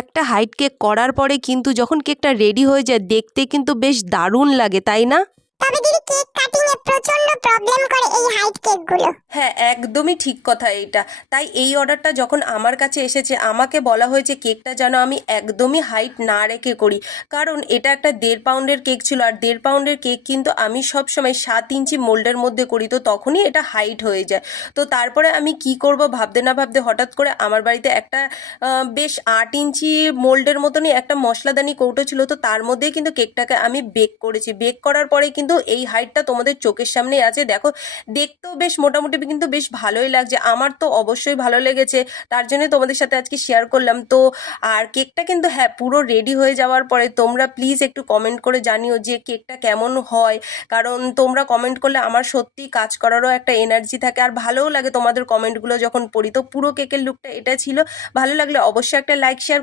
একটা height cake করার পরে কিন্তু যখন কেকটা রেডি হয়ে যায় দেখতে কিন্তু বেশ দারুণ লাগে, তাই না? তবে দিদি কেক কাটিং এ প্রচন্ড প্রবলেম করে এই হাইট কেকগুলো। হ্যাঁ, একদমই ঠিক কথা এইটা। তাই এই অর্ডারটা যখন আমার কাছে এসেছে আমাকে বলা হয়েছে কেকটা যেন আমি একদমই হাইট না রেখে করি, কারণ এটা একটা 1.5 পাউন্ডের কেক ছিল, আর 1.5 পাউন্ডের কেক কিন্তু আমি সবসময় 7 ইঞ্চি মোল্ডের মধ্যে করি, তো তখনই এটা হাইট হয়ে যায়। তো তারপরে আমি কি করব ভাবতে না ভাবতে হঠাৎ করে আমার বাড়িতে একটা বেশ 8 ইঞ্চি মোল্ডের মতনই একটা মশলাদানি কৌটো ছিল, তো তার মধ্যেই কিন্তু কেকটাকে আমি বেক করেছি। বেক করার পরে কিন্তু এই হাইটটা তোমাদের চোখের সামনেই আছে, দেখো দেখতেও বেশ মোটামুটি কিন্তু বেশ ভালোই লাগছে। আমার তো অবশ্যই ভালো লেগেছে, তার জন্য তোমাদের সাথে আজকে শেয়ার করলাম। তো আর কেকটা কিন্তু হ্যাঁ পুরো রেডি হয়ে যাওয়ার পরে তোমরা প্লিজ একটু কমেন্ট করে জানিও যে কেকটা কেমন হয়, কারণ তোমরা কমেন্ট করলে আমার সত্যি কাজ করারও একটা এনার্জি থাকে, আর ভালোও লাগে তোমাদের কমেন্টগুলো যখন পড়ি। তো পুরো কেকের লুকটা এটা ছিল, ভালো লাগলে অবশ্যই একটা লাইক শেয়ার